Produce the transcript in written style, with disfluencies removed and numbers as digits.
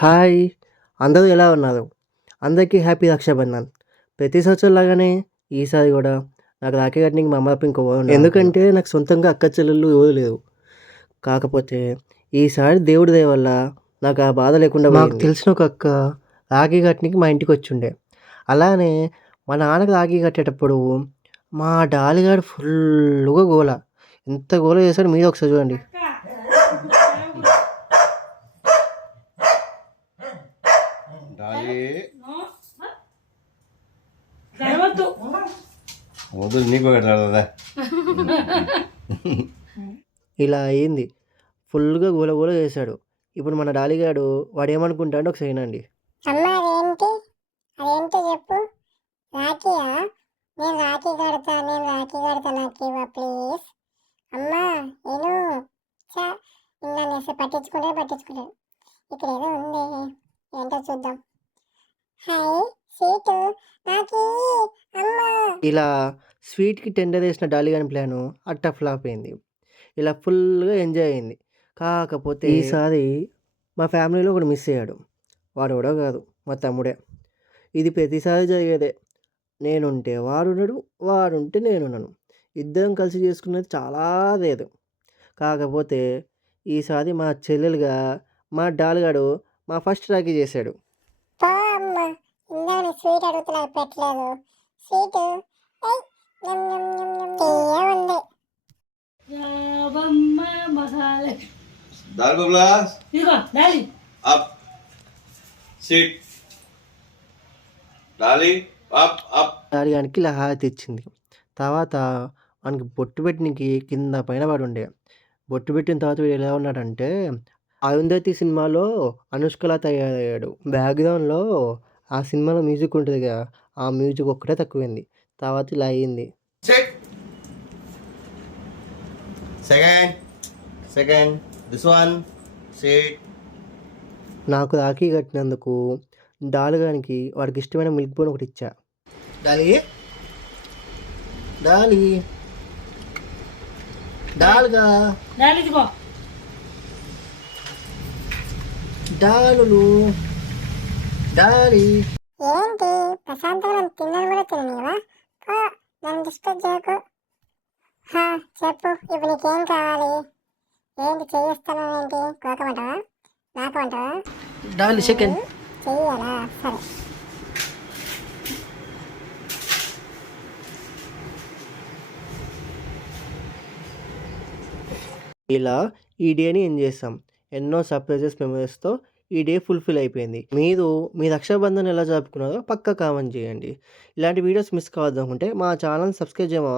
Hi! అందరూ ఎలా ఉన్నారు? అందరికీ హ్యాపీ రక్షాబంధన్. ప్రతి సంవత్సరం లాగానే ఈసారి గూడా నాకు రాఖీ కట్టడానికి మా అమ్మ తప్ప ఇంకెవ్వరు ఉండరు. ఎందుకంటే నాకు సొంతంగా అక్క చెల్లెళ్ళు ఎవరు లేరు. కాకపోతే ఈసారి దేవుడి దయ వల్ల నాకు ఆ బాధ లేకుండా మాకు పోయింది. తెలిసిన ఒక అక్క రాఖీ కట్టడానికి మా ఇంటికొచ్చుండే. అలానే మా నాన్నకి రాఖీ కట్టేటప్పుడు మా డాలిగాడు ఫుల్లుగా గోల. ఎంత గోల చేసాడో మీరే ఒకసారి చూడండి. డాలీ వద్దు నీకు కట్టాలదా ఇలా అయింది. ఫుల్‌గా గోల గోల చేశాడు. ఇప్పుడు మన డాలిగాడు వాడేమనుకుంటాడో ఒకసారి వినండి. అమ్మ అదేంటో చెప్పు. రాఖీయా? నేను రాఖీ కడతా నాకివ్వ ప్లీజ్. అమ్మా నేను చా ఇన్నానేసి పట్టించుకుంటాడు. ఇక్కడ ఏదో ఉంది, ఏంటో చూద్దాం. హాయ్ సీటు నాకి అమ్మా. ఇలా స్వీట్‌కి టెండర్ ఏసిన డాలిగాని ప్లాను అట్టా ఫ్లాప్ అయింది. ఇలా ఫుల్‌గా ఎంజాయ్ అయింది. కాకపోతే ఈసారి మా ఫ్యామిలీలో ఒకడు మిస్ అయ్యాడు. వాడెవడో కాదు, మా తమ్ముడే. ఇది ప్రతిసారి జరిగేదే. నేనుంటే వాడుండడు, వాడుంటే నేనుండను. ఇద్దరం కలిసి చేసుకున్నది చాలా రేరు. కాకపోతే ఈసారి మా చెల్లెలుగా మా డాలిగాడు మా ఫస్ట్ రాఖీ చేశాడు. పో అమ్మ, ఇందాక స్వీట్ అడుగుతూ నాకు పెట్టలేదు. స్వీటు ఏయ్, యమ్ యమ్ యమ్ యమ్ తీయ ఉంది. యావమ్మ మహాలక్ష్మి. దాల్ బబ్లా ఇదిగో Dolly up sit Dolly up up డాలిగానికి ఇలా హారతి ఇచ్చింది. తర్వాత వానికి బొట్టు పెట్టనికి కింద పైన పడుండే. బొట్టు పెట్టిన తర్వాత వీడు ఎలా ఉన్నాడంటే 'అరుంధతి' సినిమాలో అనుష్కలా తయారయ్యాడు. బ్యాక్‌గ్రౌండ్‌లో ఆ సినిమాలో మ్యూజిక్ ఉంటది కదా! ఆ మ్యూజిక్ ఒక్కటే తక్కువైంది. తర్వాత ఇలా అయింది. SIT second this one SIT నాకు రాఖీ కట్టినందుకు డాలుగానికి వాడికి ఇష్టమైన మిల్క్ బోన్ ఒకటి ఇచ్చా. డాలీ డాలీ డాలుగా డాలి ఇదిగో డాలులు డాలీ ఏంటి ప్రశాంతంగా నన్ను తిన్నాను కూడా తిననివా? పో, నన్ను డిస్టర్బ్ చేయకు. చెప్పు, ఇప్పుడు నీకేం కావాలి? ఏంటి చేయిస్తాను? ఏంటి కోకమంటావా? నాకమంటావా? డాలీ సెకండ్ చెయ్యాలా? సరే. ఇలా ఈ డేని ఎంజాయ్ చేస్తాం. ఎన్నో సర్ప్రైజెస్ మెమరీస్‌తో ఈ డే ఫుల్‌ఫిల్ అయిపోయింది. మీరు మీ రక్షాబంధన్ ఎలా జరుపుకున్నారో పక్కా కామెంట్ చేయండి. ఇలాంటి వీడియోస్ మిస్ కావద్దనుకుంటే మా ఛానల్‌ని సబ్స్క్రైబ్ చేయమా.